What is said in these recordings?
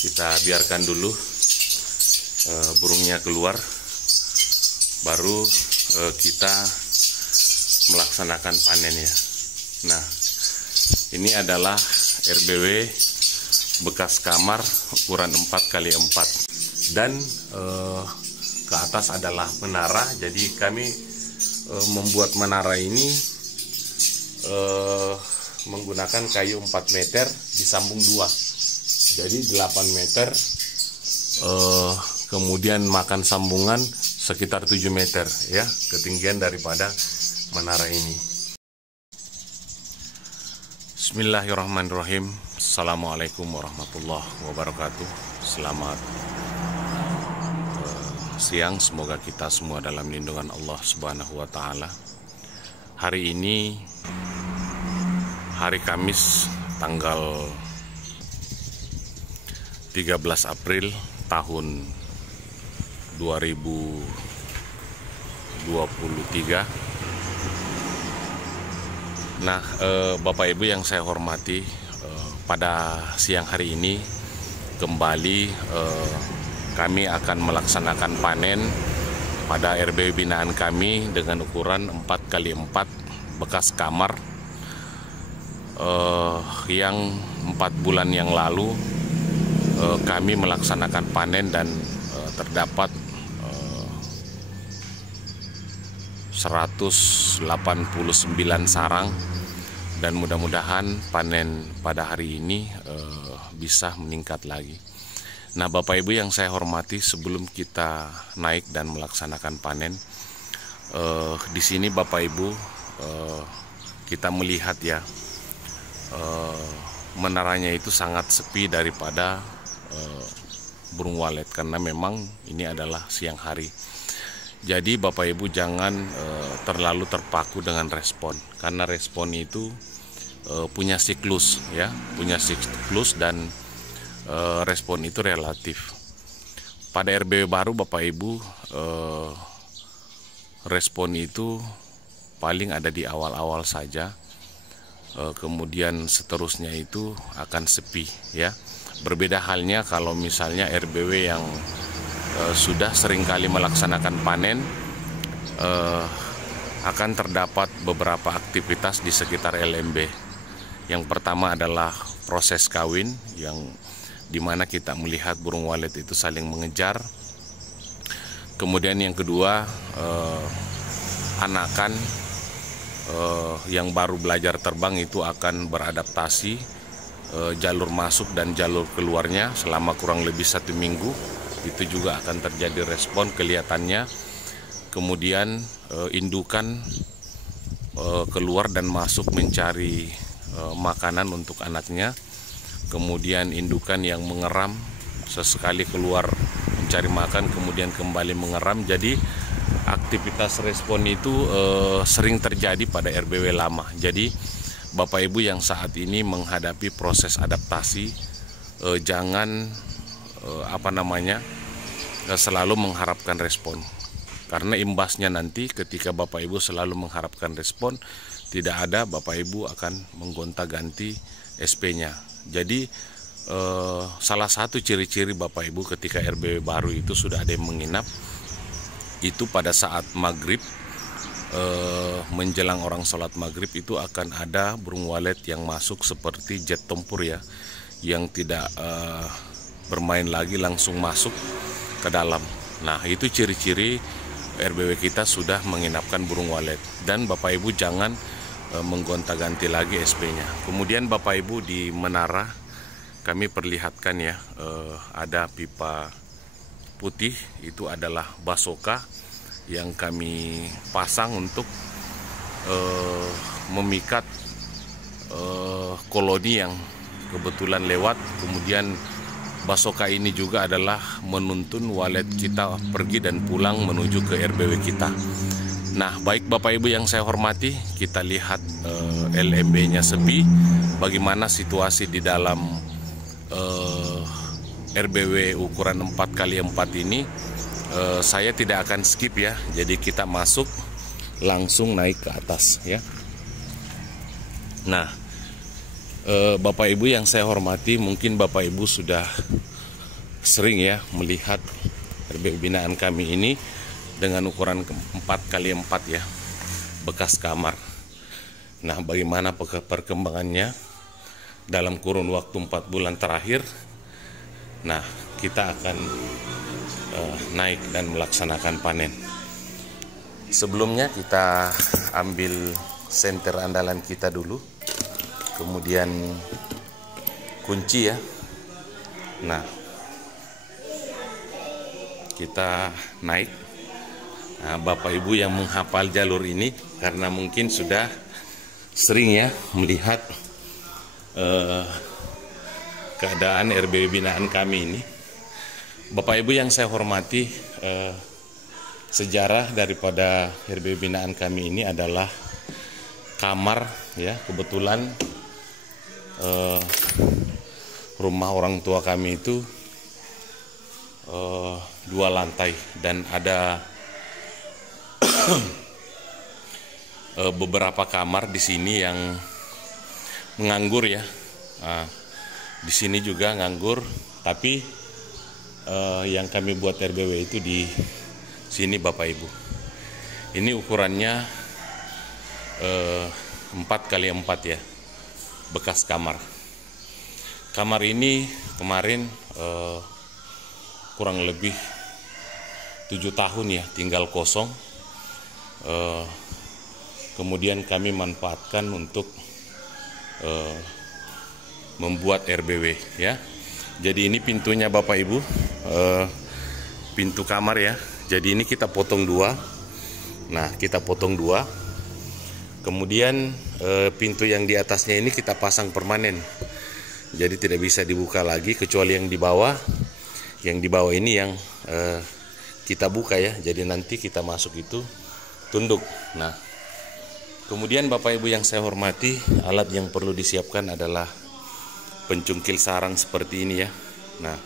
Kita biarkan dulu burungnya keluar, baru kita melaksanakan panen ya. Nah, ini adalah RBW bekas kamar ukuran 4x4 dan ke atas adalah menara. Jadi kami membuat menara ini menggunakan kayu 4 meter disambung 2, jadi 8 meter, kemudian makan sambungan sekitar 7 meter ya, ketinggian daripada menara ini. Bismillahirrahmanirrahim. Assalamualaikum warahmatullahi wabarakatuh. Selamat siang, semoga kita semua dalam lindungan Allah Subhanahu wa Ta'ala. Hari ini hari Kamis tanggal 13 April tahun 2023. Nah, Bapak Ibu yang saya hormati, pada siang hari ini kembali kami akan melaksanakan panen pada RBW binaan kami dengan ukuran 4x4 bekas kamar yang 4 bulan yang lalu kami melaksanakan panen dan terdapat 189 sarang, dan mudah-mudahan panen pada hari ini bisa meningkat lagi. Nah, Bapak Ibu yang saya hormati, sebelum kita naik dan melaksanakan panen, di sini Bapak Ibu kita melihat ya, menaranya itu sangat sepi daripada burung walet karena memang ini adalah siang hari. Jadi Bapak Ibu jangan terlalu terpaku dengan respon, karena respon itu punya siklus ya, punya siklus, dan respon itu relatif. Pada RBW baru Bapak Ibu, respon itu paling ada di awal-awal saja, kemudian seterusnya itu akan sepi ya. Berbeda halnya kalau misalnya RBW yang sudah seringkali melaksanakan panen, akan terdapat beberapa aktivitas di sekitar LMB. Yang pertama adalah proses kawin, yang dimana kita melihat burung walet itu saling mengejar. Kemudian yang kedua, anakan yang baru belajar terbang itu akan beradaptasi jalur masuk dan jalur keluarnya selama kurang lebih 1 minggu. Itu juga akan terjadi respon kelihatannya. Kemudian indukan keluar dan masuk mencari makanan untuk anaknya. Kemudian indukan yang mengeram, sesekali keluar mencari makan kemudian kembali mengeram. Jadi aktivitas respon itu sering terjadi pada RBW lama. Jadi Bapak Ibu yang saat ini menghadapi proses adaptasi, jangan selalu mengharapkan respon, karena imbasnya nanti ketika Bapak Ibu selalu mengharapkan respon, tidak ada, Bapak Ibu akan menggonta-ganti SP-nya. Jadi salah satu ciri-ciri Bapak Ibu ketika RBW baru itu sudah ada yang menginap, itu pada saat maghrib, menjelang orang sholat maghrib itu akan ada burung walet yang masuk seperti jet tempur ya, yang tidak bermain lagi, langsung masuk ke dalam. Nah, itu ciri-ciri RBW kita sudah menginapkan burung walet. Dan Bapak Ibu jangan menggonta-ganti lagi SP-nya. Kemudian Bapak Ibu di menara kami perlihatkan ya, ada pipa putih, itu adalah basoka yang kami pasang untuk memikat koloni yang kebetulan lewat. Kemudian basoka ini juga adalah menuntun walet kita pergi dan pulang menuju ke RBW kita. Nah, baik Bapak Ibu yang saya hormati, kita lihat LMB-nya sepi. Bagaimana situasi di dalam RBW ukuran 4x4 ini, saya tidak akan skip ya. Jadi kita masuk langsung naik ke atas ya. Nah, Bapak Ibu yang saya hormati, mungkin Bapak Ibu sudah sering ya melihat RBW binaan kami ini dengan ukuran 4x4 ya, bekas kamar. Nah, bagaimana perkembangannya dalam kurun waktu 4 bulan terakhir? Nah, kita akan naik dan melaksanakan panen. Sebelumnya kita ambil senter andalan kita dulu, kemudian kunci ya. Nah, kita naik. Nah, Bapak Ibu yang menghafal jalur ini karena mungkin sudah sering ya melihat keadaan RBW binaan kami ini. Bapak Ibu yang saya hormati, sejarah daripada RBW binaan kami ini adalah kamar ya. Kebetulan rumah orang tua kami itu 2 lantai dan ada beberapa kamar di sini yang nganggur ya. Nah, di sini juga nganggur, tapi yang kami buat RBW itu di sini Bapak Ibu. Ini ukurannya 4x4 ya, bekas kamar. Kamar ini kemarin kurang lebih 7 tahun ya tinggal kosong. Kemudian kami manfaatkan untuk membuat RBW ya. Jadi ini pintunya Bapak Ibu, pintu kamar ya. Jadi ini kita potong 2. Nah, kita potong 2. Kemudian pintu yang di atasnya ini kita pasang permanen. Jadi tidak bisa dibuka lagi kecuali yang di bawah. Yang di bawah ini yang kita buka ya. Jadi nanti kita masuk itu tunduk. Nah, kemudian Bapak Ibu yang saya hormati, alat yang perlu disiapkan adalah pencungkil sarang seperti ini ya. Nah,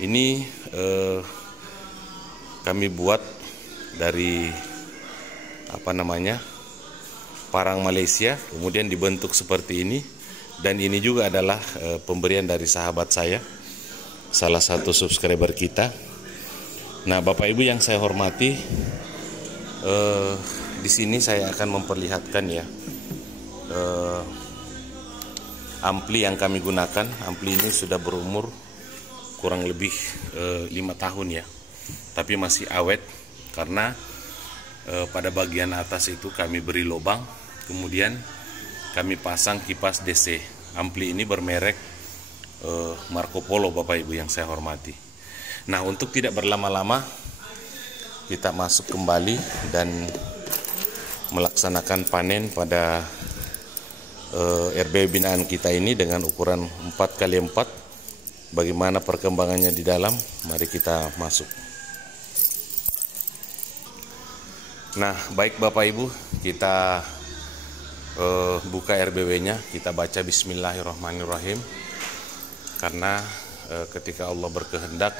ini kami buat dari parang Malaysia, kemudian dibentuk seperti ini. Dan ini juga adalah pemberian dari sahabat saya, salah satu subscriber kita. Nah, Bapak Ibu yang saya hormati, di sini saya akan memperlihatkan ya ampli yang kami gunakan. Ampli ini sudah berumur kurang lebih 5 tahun ya, tapi masih awet karena pada bagian atas itu kami beri lubang, kemudian kami pasang kipas DC. Ampli ini bermerek Marco Polo Bapak Ibu yang saya hormati. Nah, untuk tidak berlama-lama, kita masuk kembali dan melaksanakan panen pada RBW binaan kita ini dengan ukuran 4x4. Bagaimana perkembangannya di dalam? Mari kita masuk. Nah, baik Bapak Ibu, kita buka RBW-nya. Kita baca Bismillahirrahmanirrahim, karena ketika Allah berkehendak,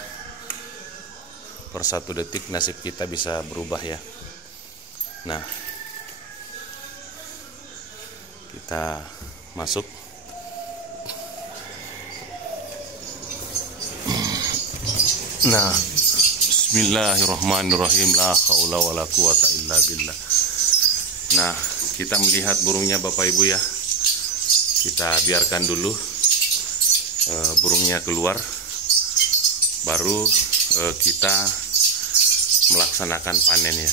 per 1 detik nasib kita bisa berubah ya. Nah, kita masuk. Nah, Bismillahirrahmanirrahim. La haula wala quwata illa billah. Nah, kita melihat burungnya Bapak Ibu ya. Kita biarkan dulu burungnya keluar, baru kita melaksanakan panen ya.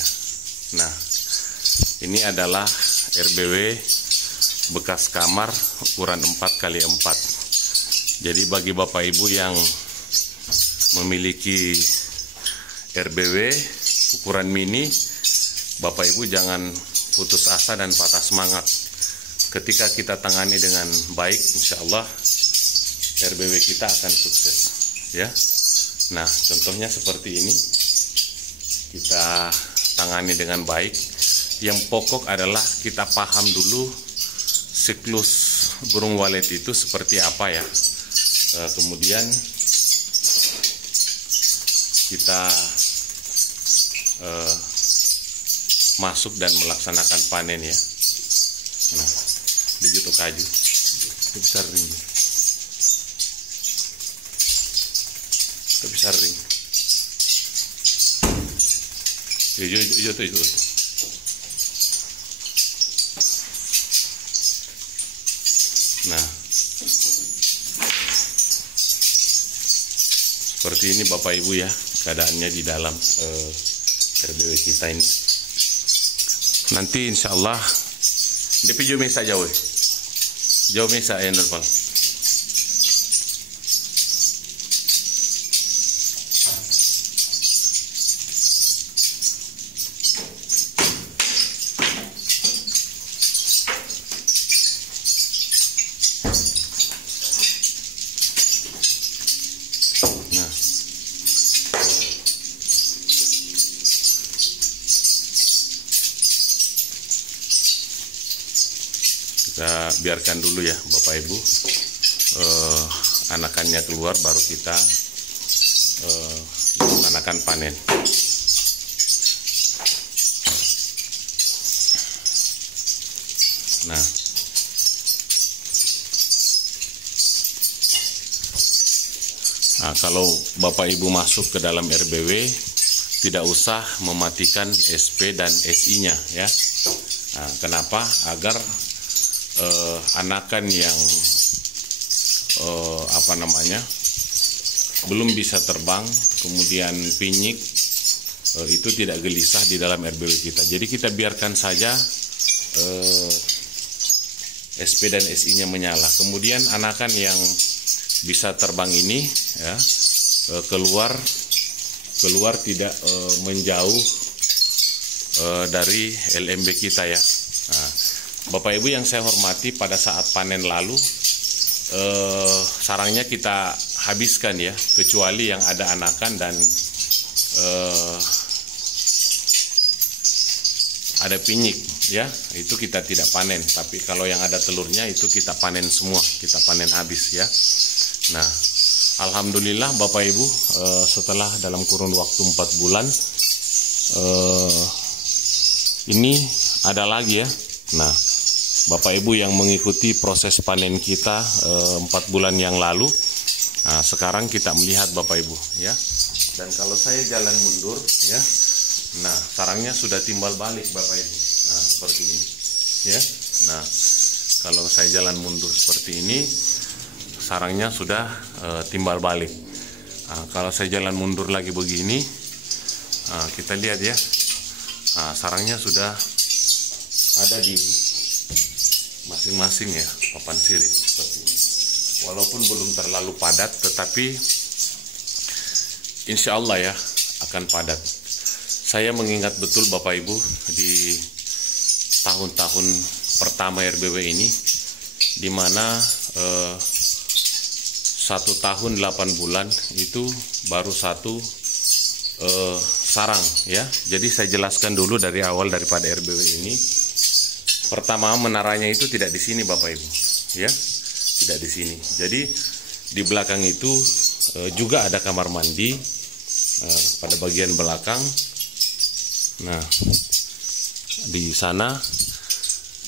Nah, ini adalah RBW bekas kamar ukuran 4x4. Jadi bagi Bapak Ibu yang memiliki RBW ukuran mini, Bapak Ibu jangan putus asa dan patah semangat. Ketika kita tangani dengan baik, insya Allah RBW kita akan sukses ya. Nah, contohnya seperti ini, kita tangani dengan baik. Yang pokok adalah kita paham dulu siklus burung walet itu seperti apa ya. Kemudian kita masuk dan melaksanakan panen ya. Nah, begitu kaju besar ini. tapi sering. Itu. Nah, seperti ini Bapak Ibu ya keadaannya di dalam RBW kita ini. Nanti insya Allah DP jauh mesa jauh mesa ya Nurpal. Kita biarkan dulu ya Bapak Ibu anakannya keluar, baru kita laksanakan panen. Nah, kalau Bapak Ibu masuk ke dalam RBW tidak usah mematikan SP dan SI-nya ya. Nah, kenapa? Agar anakan yang belum bisa terbang, kemudian pinyik, itu tidak gelisah di dalam RBW kita. Jadi kita biarkan saja SP dan SI-nya menyala. Kemudian anakan yang bisa terbang ini ya keluar tidak menjauh dari LMB kita ya. Nah, Bapak Ibu yang saya hormati, pada saat panen lalu sarangnya kita habiskan ya, kecuali yang ada anakan dan ada pinyik ya, itu kita tidak panen. Tapi kalau yang ada telurnya itu kita panen semua, kita panen habis ya. Nah, alhamdulillah Bapak Ibu, setelah dalam kurun waktu 4 bulan ini ada lagi ya. Nah, Bapak Ibu yang mengikuti proses panen kita 4 bulan yang lalu, nah, sekarang kita melihat Bapak Ibu ya. Dan kalau saya jalan mundur ya, nah sarangnya sudah timbal balik Bapak Ibu. Nah, seperti ini ya. Nah, kalau saya jalan mundur seperti ini, sarangnya sudah timbal balik. Nah, kalau saya jalan mundur lagi begini, nah, kita lihat ya, nah, sarangnya sudah ada di masing-masing ya papan sirip seperti ini. Walaupun belum terlalu padat, tetapi insya Allah ya akan padat. Saya mengingat betul Bapak Ibu di tahun-tahun pertama RBW ini, di mana 1 tahun 8 bulan itu baru 1 sarang ya. Jadi saya jelaskan dulu dari awal daripada RBW ini. Pertama, menaranya itu tidak di sini Bapak Ibu ya, tidak di sini. Jadi di belakang itu juga ada kamar mandi pada bagian belakang. Nah, di sana,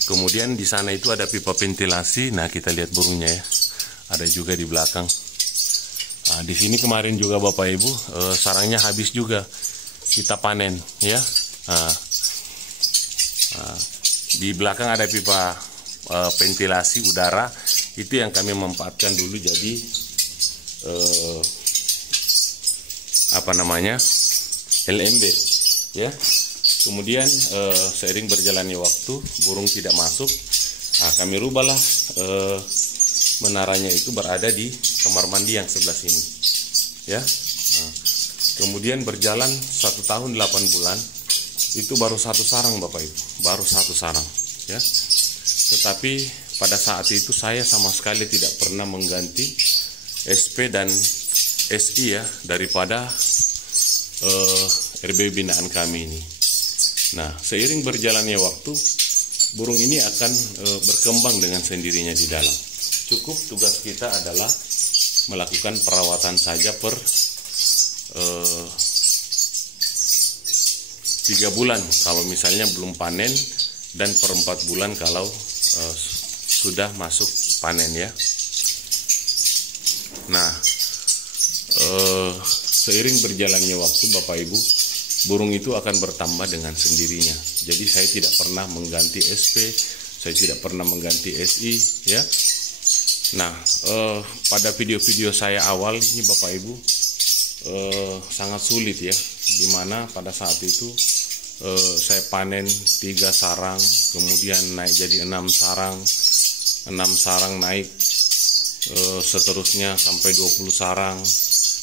kemudian di sana itu ada pipa ventilasi. Nah, kita lihat burungnya ya, ada juga di belakang. Nah, di sini kemarin juga Bapak Ibu sarangnya habis juga, kita panen ya. Nah, di belakang ada pipa ventilasi udara, itu yang kami manfaatkan dulu jadi LMB ya. Kemudian seiring berjalannya waktu, burung tidak masuk. Nah, kami rubahlah menaranya itu berada di kamar mandi yang sebelah sini ya. Nah, kemudian berjalan 1 tahun 8 bulan, itu baru 1 sarang Bapak Ibu, baru 1 sarang ya. Tetapi pada saat itu saya sama sekali tidak pernah mengganti SP dan SI ya daripada RBW binaan kami ini. Nah, seiring berjalannya waktu, burung ini akan berkembang dengan sendirinya di dalam. Cukup tugas kita adalah melakukan perawatan saja per 3 bulan kalau misalnya belum panen, dan per 4 bulan kalau sudah masuk panen ya. Nah, seiring berjalannya waktu Bapak Ibu, burung itu akan bertambah dengan sendirinya. Jadi saya tidak pernah mengganti SP, saya tidak pernah mengganti SI, ya. Nah, pada video-video saya awal ini Bapak Ibu sangat sulit ya, dimana pada saat itu saya panen 3 sarang, kemudian naik jadi 6 sarang, 6 sarang naik seterusnya sampai 20 sarang.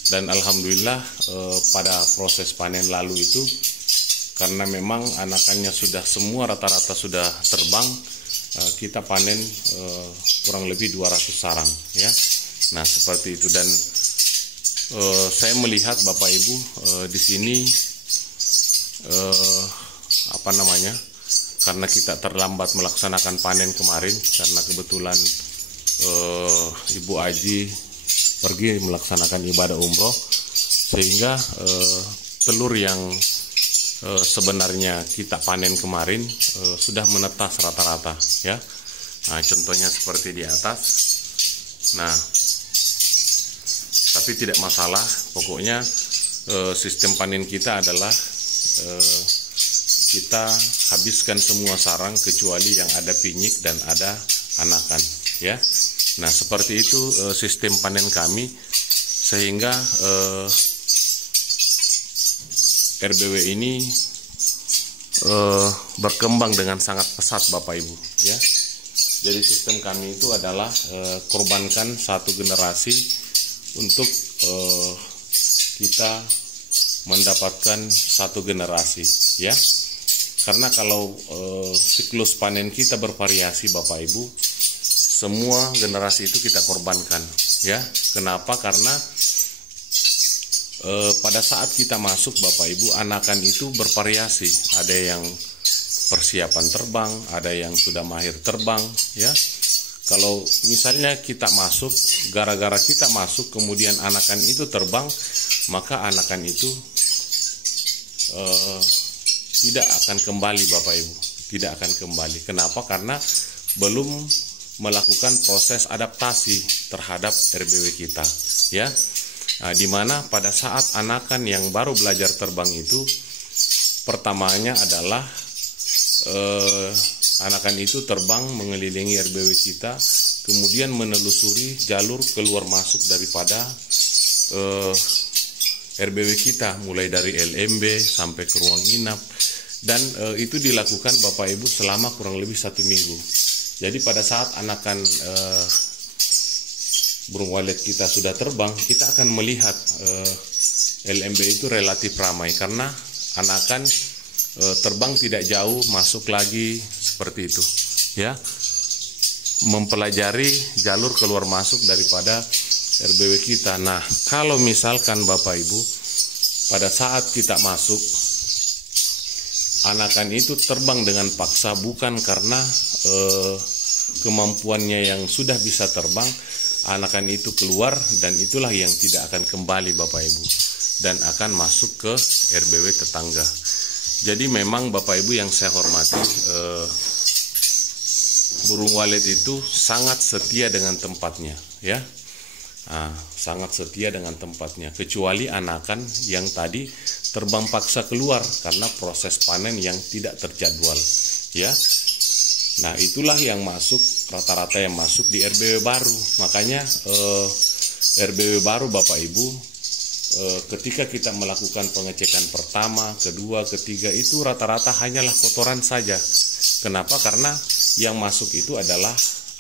Dan alhamdulillah pada proses panen lalu itu, karena memang anakannya sudah semua rata-rata sudah terbang, kita panen kurang lebih 200 sarang ya. Nah, seperti itu. Dan saya melihat Bapak Ibu di sini karena kita terlambat melaksanakan panen kemarin, karena kebetulan Ibu Aji pergi melaksanakan ibadah umroh, sehingga telur yang sebenarnya kita panen kemarin sudah menetas rata-rata ya. Nah, contohnya seperti di atas. Nah, tapi tidak masalah, pokoknya sistem panen kita adalah kita habiskan semua sarang kecuali yang ada pinyik dan ada anakan ya. Nah, seperti itu sistem panen kami, sehingga RBW ini berkembang dengan sangat pesat Bapak Ibu ya. Jadi sistem kami itu adalah korbankan satu generasi untuk kita mendapatkan satu generasi ya. Karena kalau siklus panen kita bervariasi Bapak Ibu, semua generasi itu kita korbankan ya. Kenapa? Karena pada saat kita masuk Bapak Ibu, anakan itu bervariasi. Ada yang persiapan terbang, ada yang sudah mahir terbang ya. Kalau misalnya kita masuk, gara-gara kita masuk kemudian anakan itu terbang, maka anakan itu tidak akan kembali Bapak Ibu, tidak akan kembali. Kenapa? Karena belum melakukan proses adaptasi terhadap RBW kita ya. Nah, dimana pada saat anakan yang baru belajar terbang itu, pertamanya adalah anakan itu terbang mengelilingi RBW kita, kemudian menelusuri jalur keluar masuk daripada RBW kita, mulai dari LMB sampai ke ruang inap. Dan itu dilakukan Bapak Ibu selama kurang lebih 1 minggu. Jadi pada saat anakan burung walet kita sudah terbang, kita akan melihat LMB itu relatif ramai, karena anakan terbang tidak jauh, masuk lagi seperti itu ya, mempelajari jalur keluar masuk daripada RBW kita. Nah, kalau misalkan Bapak Ibu pada saat kita masuk, anakan itu terbang dengan paksa, bukan karena kemampuannya yang sudah bisa terbang, anakan itu keluar, dan itulah yang tidak akan kembali Bapak Ibu, dan akan masuk ke RBW tetangga. Jadi memang Bapak Ibu yang saya hormati, burung walet itu sangat setia dengan tempatnya ya. Sangat setia dengan tempatnya, kecuali anakan yang tadi terbang paksa keluar karena proses panen yang tidak terjadwal ya. Nah, itulah yang masuk, rata-rata yang masuk di RBW baru. Makanya RBW baru Bapak Ibu, ketika kita melakukan pengecekan pertama, kedua, ketiga, itu rata-rata hanyalah kotoran saja. Kenapa? Karena yang masuk itu adalah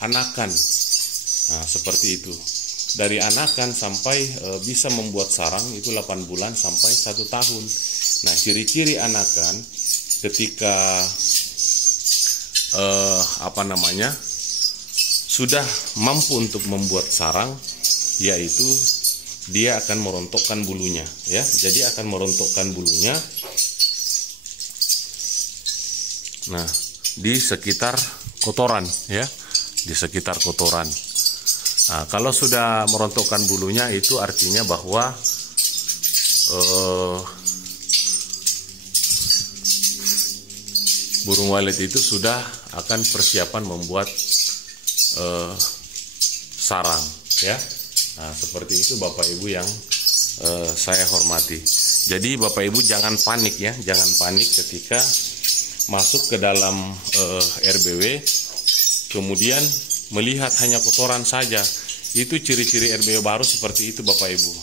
anakan. Nah, seperti itu. Dari anakan sampai bisa membuat sarang itu 8 bulan sampai 1 tahun. Nah, ciri-ciri anakan ketika sudah mampu untuk membuat sarang, yaitu dia akan merontokkan bulunya ya. Jadi akan merontokkan bulunya. Nah, di sekitar kotoran ya, di sekitar kotoran. Nah, kalau sudah merontokkan bulunya, itu artinya bahwa burung walet itu sudah akan persiapan membuat sarang ya. Nah, seperti itu Bapak Ibu yang saya hormati. Jadi Bapak Ibu jangan panik ya, jangan panik ketika masuk ke dalam RBW kemudian melihat hanya kotoran saja. Itu ciri-ciri RBW baru seperti itu Bapak Ibu.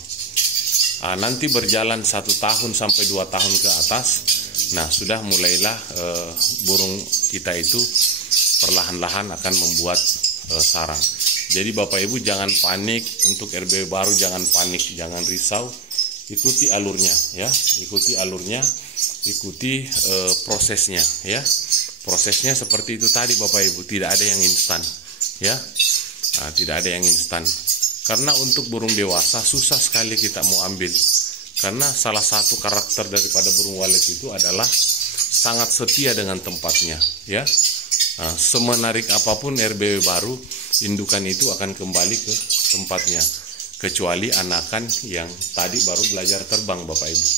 Nanti berjalan 1 tahun sampai 2 tahun ke atas, nah sudah mulailah burung kita itu perlahan-lahan akan membuat sarang. Jadi Bapak Ibu jangan panik untuk RBW baru, jangan panik, jangan risau, ikuti alurnya ya, ikuti alurnya, ikuti prosesnya ya. Prosesnya seperti itu tadi Bapak Ibu, tidak ada yang instan ya. Tidak ada yang instan. Karena untuk burung dewasa susah sekali kita mau ambil. Karena salah satu karakter daripada burung walet itu adalah sangat setia dengan tempatnya ya. Semenarik apapun RBW baru, indukan itu akan kembali ke tempatnya, kecuali anakan yang tadi baru belajar terbang Bapak Ibu.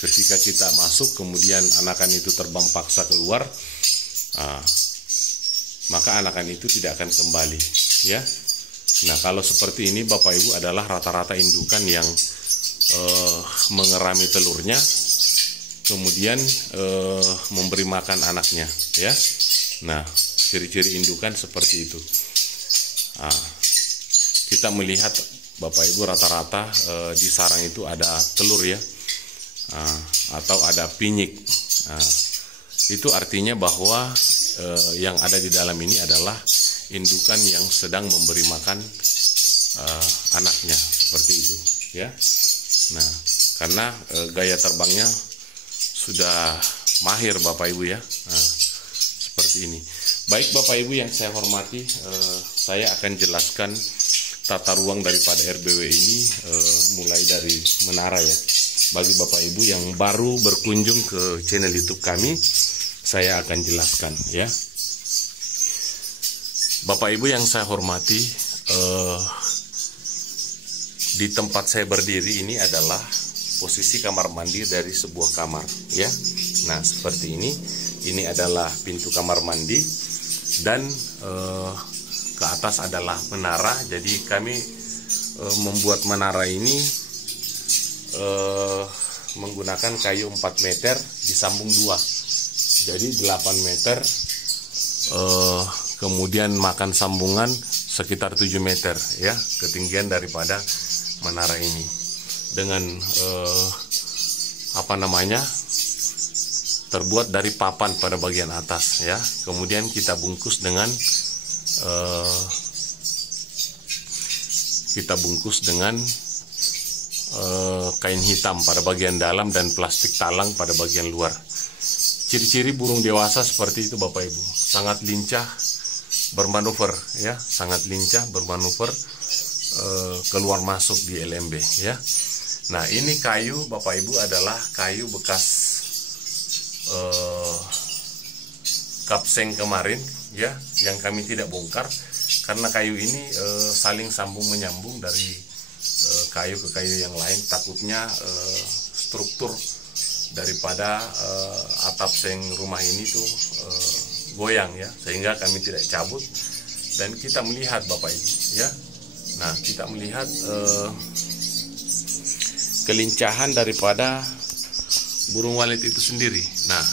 Ketika kita masuk kemudian anakan itu terbang paksa keluar, maka anakan itu tidak akan kembali ya. Nah kalau seperti ini Bapak Ibu adalah rata-rata indukan yang mengerami telurnya kemudian memberi makan anaknya ya. Nah ciri-ciri indukan seperti itu. Kita melihat Bapak Ibu rata-rata di sarang itu ada telur ya, atau ada pinyik. Itu artinya bahwa yang ada di dalam ini adalah indukan yang sedang memberi makan anaknya, seperti itu ya. Nah karena gaya terbangnya sudah mahir Bapak Ibu ya. Seperti ini. Baik Bapak Ibu yang saya hormati, saya akan jelaskan tata ruang daripada RBW ini mulai dari menara ya. Bagi Bapak Ibu yang baru berkunjung ke channel YouTube kami, saya akan jelaskan ya. Bapak Ibu yang saya hormati, di tempat saya berdiri ini adalah posisi kamar mandi dari sebuah kamar ya. Nah seperti ini adalah pintu kamar mandi dan ke atas adalah menara. Jadi kami membuat menara ini menggunakan kayu 4 meter disambung 2, jadi 8 meter, kemudian makan sambungan sekitar 7 meter ya ketinggian daripada menara ini, dengan terbuat dari papan pada bagian atas ya. Kemudian kita bungkus dengan kain hitam pada bagian dalam dan plastik talang pada bagian luar. Ciri-ciri burung dewasa seperti itu Bapak Ibu, sangat lincah bermanuver ya, sangat lincah bermanuver keluar masuk di LMB ya. Nah ini kayu Bapak Ibu adalah kayu bekas kapseng kemarin ya, yang kami tidak bongkar karena kayu ini saling sambung menyambung dari kayu ke kayu yang lain. Takutnya struktur daripada atap seng rumah ini tuh goyang ya, sehingga kami tidak cabut dan kita melihat Bapak Ibu ya. Nah kita melihat kelincahan daripada burung walet itu sendiri. Nah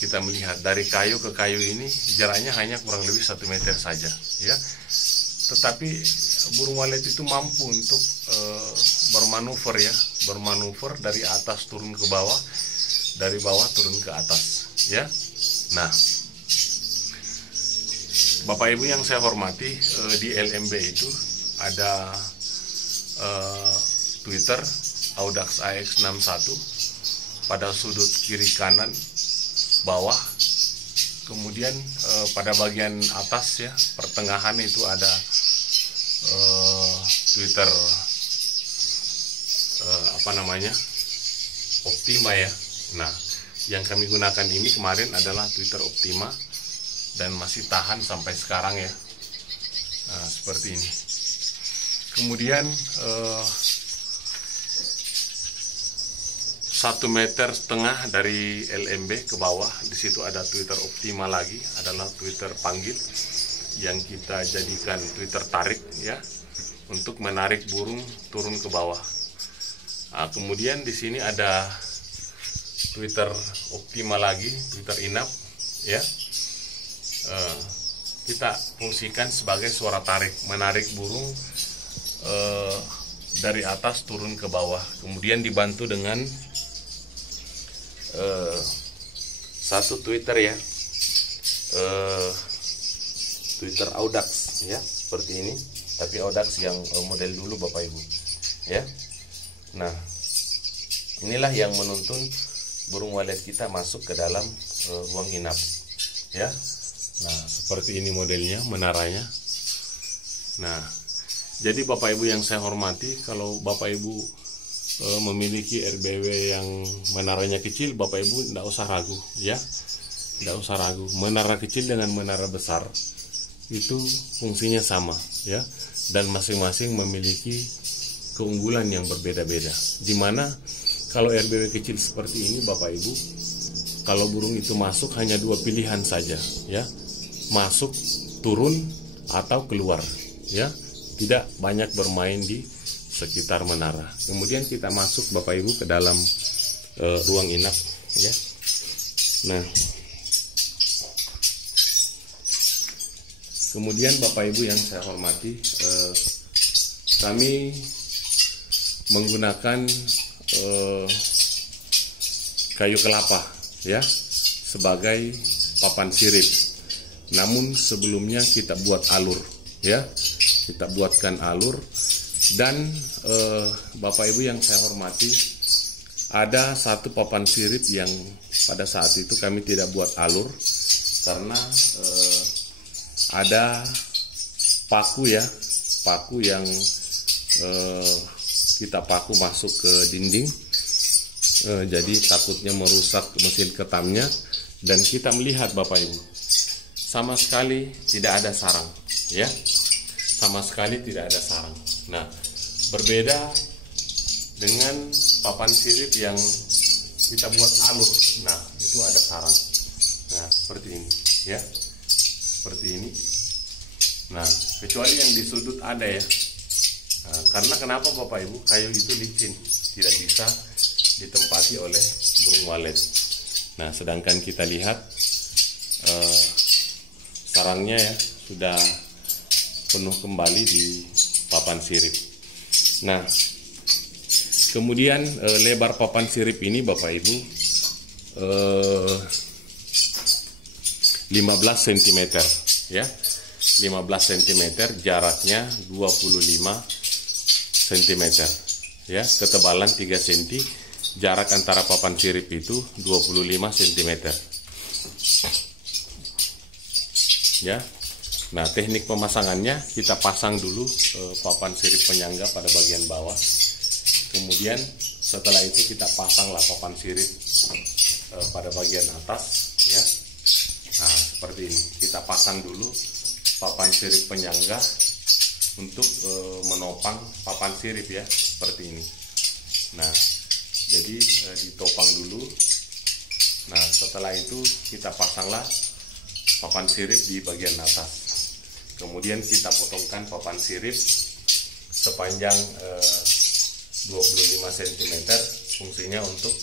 kita melihat dari kayu ke kayu ini jaraknya hanya kurang lebih 1 meter saja ya. Tetapi burung walet itu mampu untuk bermanuver ya, bermanuver dari atas turun ke bawah, dari bawah turun ke atas ya. Nah Bapak Ibu yang saya hormati, di LMB itu ada Twitter Audax AX61 pada sudut kiri kanan bawah. Kemudian pada bagian atas ya, pertengahan itu ada Twitter Optima ya. Nah yang kami gunakan ini kemarin adalah Twitter Optima dan masih tahan sampai sekarang ya. Nah seperti ini. Kemudian 1,5 meter dari LMB ke bawah, di situ ada Twitter Optima lagi, adalah Twitter panggil yang kita jadikan Twitter tarik ya. untuk menarik burung turun ke bawah. Nah, kemudian di sini ada tweeter optimal lagi, tweeter inap ya. Kita fungsikan sebagai suara tarik, menarik burung dari atas turun ke bawah. Kemudian dibantu dengan satu tweeter ya, tweeter Audax ya, seperti ini. Tapi Audax yang model dulu Bapak Ibu ya. Nah, inilah yang menuntun burung walet kita masuk ke dalam ruang inap ya. Nah, seperti ini modelnya, menaranya. Nah, jadi Bapak Ibu yang saya hormati, kalau Bapak Ibu memiliki RBW yang menaranya kecil, Bapak Ibu tidak usah ragu ya. Tidak usah ragu, menara kecil dengan menara besar itu fungsinya sama ya, dan masing-masing memiliki keunggulan yang berbeda-beda. Dimana kalau RBW kecil seperti ini Bapak Ibu, kalau burung itu masuk hanya dua pilihan saja ya, masuk, turun, atau keluar ya, tidak banyak bermain di sekitar menara. Kemudian kita masuk Bapak Ibu ke dalam ruang inap ya. Nah, kemudian Bapak Ibu yang saya hormati, kami menggunakan kayu kelapa ya sebagai papan sirip. Namun sebelumnya kita buat alur ya, kita buatkan alur. Dan Bapak Ibu yang saya hormati, ada satu papan sirip yang pada saat itu kami tidak buat alur karena ada paku ya, paku yang kita paku masuk ke dinding, jadi takutnya merusak mesin ketamnya. Dan kita melihat Bapak Ibu, sama sekali tidak ada sarang ya, sama sekali tidak ada sarang. Nah, berbeda dengan papan sirip yang kita buat alur. Nah, itu ada sarang. Nah, seperti ini ya, seperti ini. Nah, kecuali yang di sudut ada ya. Nah, karena kenapa Bapak Ibu, kayu itu licin, tidak bisa ditempati oleh burung walet. Nah, sedangkan kita lihat sarangnya ya sudah penuh kembali di papan sirip. Nah, kemudian lebar papan sirip ini Bapak Ibu 15 cm ya, 15 cm, jaraknya 25 cm ya, ketebalan 3 cm, jarak antara papan sirip itu 25 cm ya. Nah, teknik pemasangannya, kita pasang dulu papan sirip penyangga pada bagian bawah. Kemudian setelah itu kita pasanglah papan sirip pada bagian atas ya. Nah, seperti ini. Kita pasang dulu papan sirip penyangga untuk menopang papan sirip ya, seperti ini. Nah, jadi ditopang dulu. Nah, setelah itu kita pasanglah papan sirip di bagian atas. Kemudian kita potongkan papan sirip sepanjang 25 cm, fungsinya untuk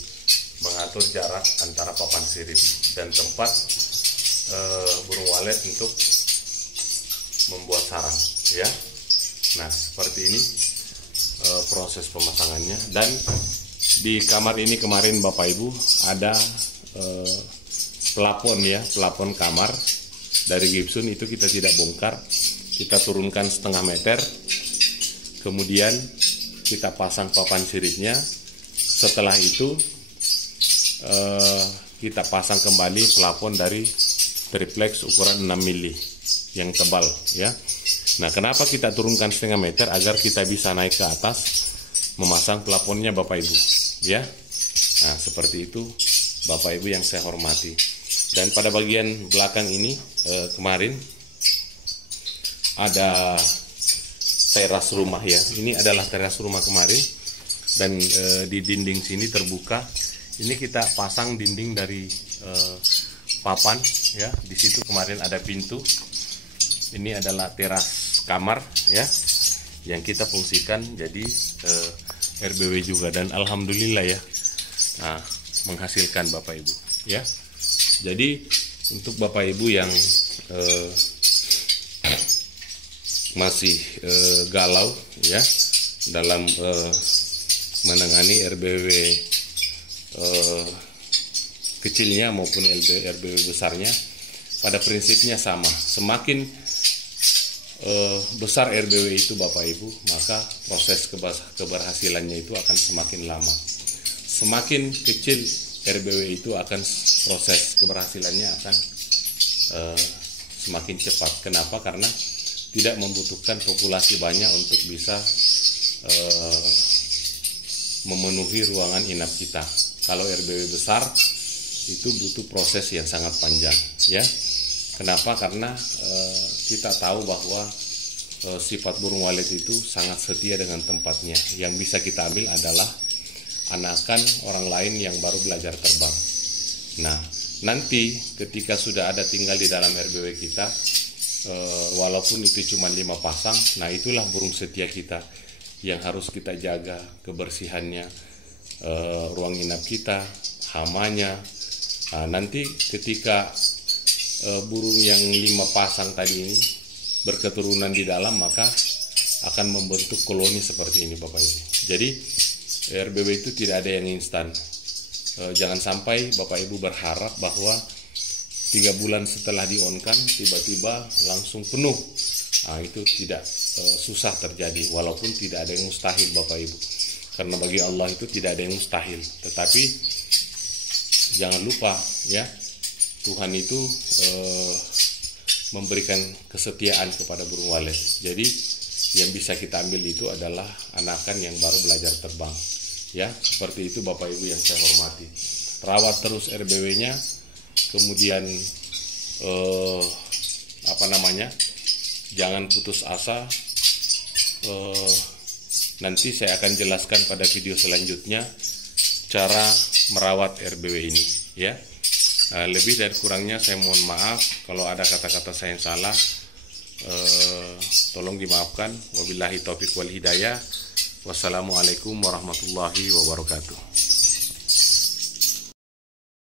mengatur jarak antara papan sirip dan tempat burung walet untuk membuat sarang ya. Nah, seperti ini proses pemasangannya. Dan di kamar ini kemarin Bapak Ibu ada plafon ya, plafon kamar dari Gibson itu kita tidak bongkar, kita turunkan setengah meter, kemudian kita pasang papan siripnya. Setelah itu kita pasang kembali plafon dari triplex ukuran 6 mili yang tebal ya. Nah, kenapa kita turunkan setengah meter? Agar kita bisa naik ke atas memasang plafonnya Bapak Ibu ya. Nah, seperti itu Bapak Ibu yang saya hormati. Dan pada bagian belakang ini kemarin ada teras rumah ya. Ini adalah teras rumah kemarin, dan di dinding sini terbuka. Ini kita pasang dinding dari papan ya. Di situ kemarin ada pintu. Ini adalah teras kamar ya. yang kita fungsikan jadi RBW juga, dan alhamdulillah ya, nah, menghasilkan Bapak Ibu ya. Jadi untuk Bapak Ibu yang masih galau ya dalam menangani RBW kecilnya maupun RBW besarnya, pada prinsipnya sama. Semakin besar RBW itu Bapak Ibu, maka proses keberhasilannya itu akan semakin lama. Semakin kecil RBW itu akan proses keberhasilannya akan semakin cepat. Kenapa? Karena tidak membutuhkan populasi banyak untuk bisa memenuhi ruangan inap kita. Kalau RBW besar itu butuh proses yang sangat panjang ya. Kenapa? Karena kita tahu bahwa sifat burung walet itu sangat setia dengan tempatnya. Yang bisa kita ambil adalah anakan orang lain yang baru belajar terbang. Nah, nanti ketika sudah ada tinggal di dalam RBW kita, walaupun itu cuma 5 pasang, nah itulah burung setia kita yang harus kita jaga kebersihannya, ruang inap kita, hamanya. Nah, nanti ketika burung yang 5 pasang tadi ini berketurunan di dalam, maka akan membentuk koloni seperti ini Bapak Ibu. Jadi RBW itu tidak ada yang instan. Jangan sampai Bapak Ibu berharap bahwa 3 bulan setelah di-on-kan tiba-tiba langsung penuh. Nah, itu tidak susah terjadi, walaupun tidak ada yang mustahil Bapak Ibu. Karena bagi Allah itu tidak ada yang mustahil. Tetapi jangan lupa ya, Tuhan itu memberikan kesetiaan kepada burung walet. Jadi yang bisa kita ambil itu adalah anakan yang baru belajar terbang. Ya, seperti itu Bapak Ibu yang saya hormati. Rawat terus RBW-nya, kemudian jangan putus asa. Nanti saya akan jelaskan pada video selanjutnya cara merawat RBW ini ya. Lebih dan kurangnya saya mohon maaf kalau ada kata-kata saya yang salah. Tolong dimaafkan. Wabillahi taufiq wal hidayah. Wassalamualaikum warahmatullahi wabarakatuh.